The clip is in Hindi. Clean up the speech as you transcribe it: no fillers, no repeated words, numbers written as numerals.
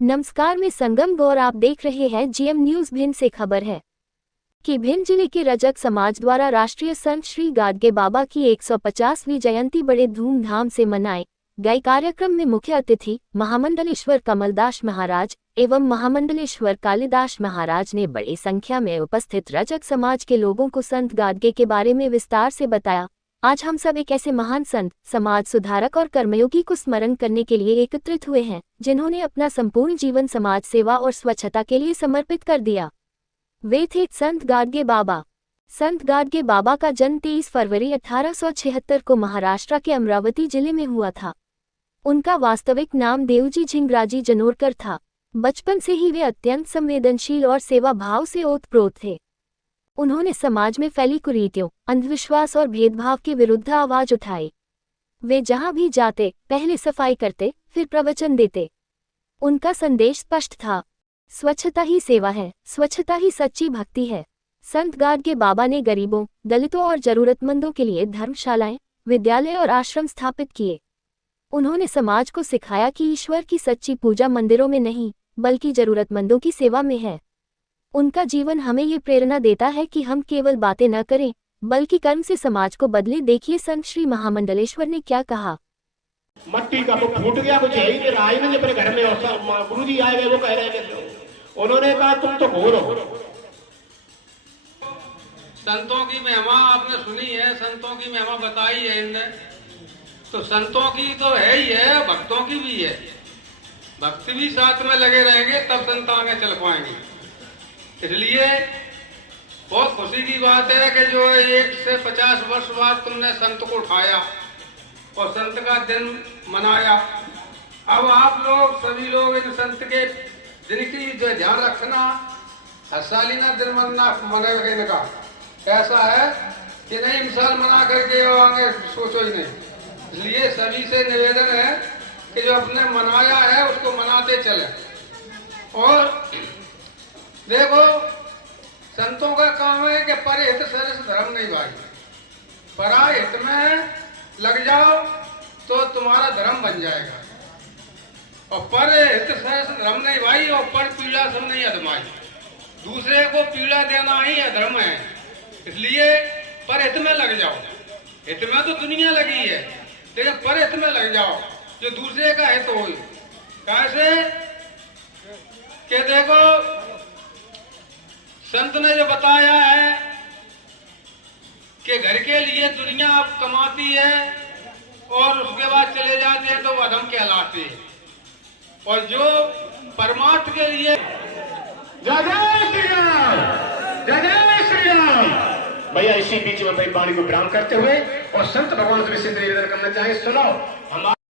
नमस्कार, मैं संगम गौर, आप देख रहे हैं जीएम न्यूज। भिंड से खबर है कि भिंड जिले के रजक समाज द्वारा राष्ट्रीय संत श्री गाडगे बाबा की 150वीं जयंती बड़े धूमधाम से मनाए गए। कार्यक्रम में मुख्य अतिथि महामंडलेश्वर कमलदास महाराज एवं महामंडलेश्वर कालिदास महाराज ने बड़ी संख्या में उपस्थित रजक समाज के लोगों को संत गाडगे के बारे में विस्तार से बताया। आज हम सब एक ऐसे महान संत, समाज सुधारक और कर्मयोगी को स्मरण करने के लिए एकत्रित हुए हैं, जिन्होंने अपना संपूर्ण जीवन समाज सेवा और स्वच्छता के लिए समर्पित कर दिया। वे थे संत गाडगे बाबा। संत गाडगे बाबा का जन्म 23 फरवरी 1876 को महाराष्ट्र के अमरावती जिले में हुआ था। उनका वास्तविक नाम देवजी झिंगराजी जनोरकर था। बचपन से ही वे अत्यंत संवेदनशील और सेवा भाव से ओतप्रोत थे। उन्होंने समाज में फैली कुरीतियों, अंधविश्वास और भेदभाव के विरुद्ध आवाज उठाई। वे जहां भी जाते, पहले सफाई करते, फिर प्रवचन देते। उनका संदेश स्पष्ट था, स्वच्छता ही सेवा है, स्वच्छता ही सच्ची भक्ति है। संत गाडगे बाबा ने गरीबों, दलितों और जरूरतमंदों के लिए धर्मशालाएं, विद्यालय और आश्रम स्थापित किए। उन्होंने समाज को सिखाया कि ईश्वर की सच्ची पूजा मंदिरों में नहीं, बल्कि जरूरतमंदों की सेवा में है। उनका जीवन हमें ये प्रेरणा देता है कि हम केवल बातें न करें, बल्कि कर्म से समाज को बदले। देखिए संत श्री महामंडलेश्वर ने क्या कहा। मट्टी का वो फूट गया, कुछ है ही नहीं। राज ने अपने घर में गुरु जी आए गए, वो कह रहे हैं, उन्होंने कहा तुम तो घोर हो। संतों की महिमा आपने सुनी है, संतों की महिमा बताई है इनने। तो संतों की तो है ही है, भक्तों की भी है। भक्ति भी साथ में लगे रहेंगे तब संत आगे चल पाएंगे। इसलिए बहुत खुशी की बात है कि जो 1 से 50 वर्ष बाद तुमने संत को उठाया और संत का दिन मनाया। अब आप लोग सभी लोग इन संत के दिन की जो ध्यान रखना, हर साल ही ना दिन मनाएगा इनका। ऐसा है कि नहीं मिसाल मना करके आगे सोचो ही नहीं। इसलिए सभी से निवेदन है कि जो अपने मनाया है उसको मनाते चले। और देखो, संतों का काम है कि परहित सरस धर्म नहीं भाई। पराहित में लग जाओ तो तुम्हारा धर्म बन जाएगा। और परहित सरस धर्म नहीं भाई, और पर पीड़ा सब नहीं अधमाई। दूसरे को पीड़ा देना ही अधर्म है। इसलिए परहित में लग जाओ। हित में तो दुनिया लगी है, लेकिन परहित में लग जाओ जो दूसरे का हित हो। कैसे कि देखो, संत ने जो बताया है कि घर के लिए दुनिया आप कमाती है और उसके बाद चले जाते हैं तो वो अधम कहलाते हैं। और जो परमात्मा के लिए जय जय श्री राम, जय जय श्री राम। भैया इसी बीच में भाई वाणी को विराम करते हुए और संत भगवान से विशेष निवेदन करना चाहे, सुनो।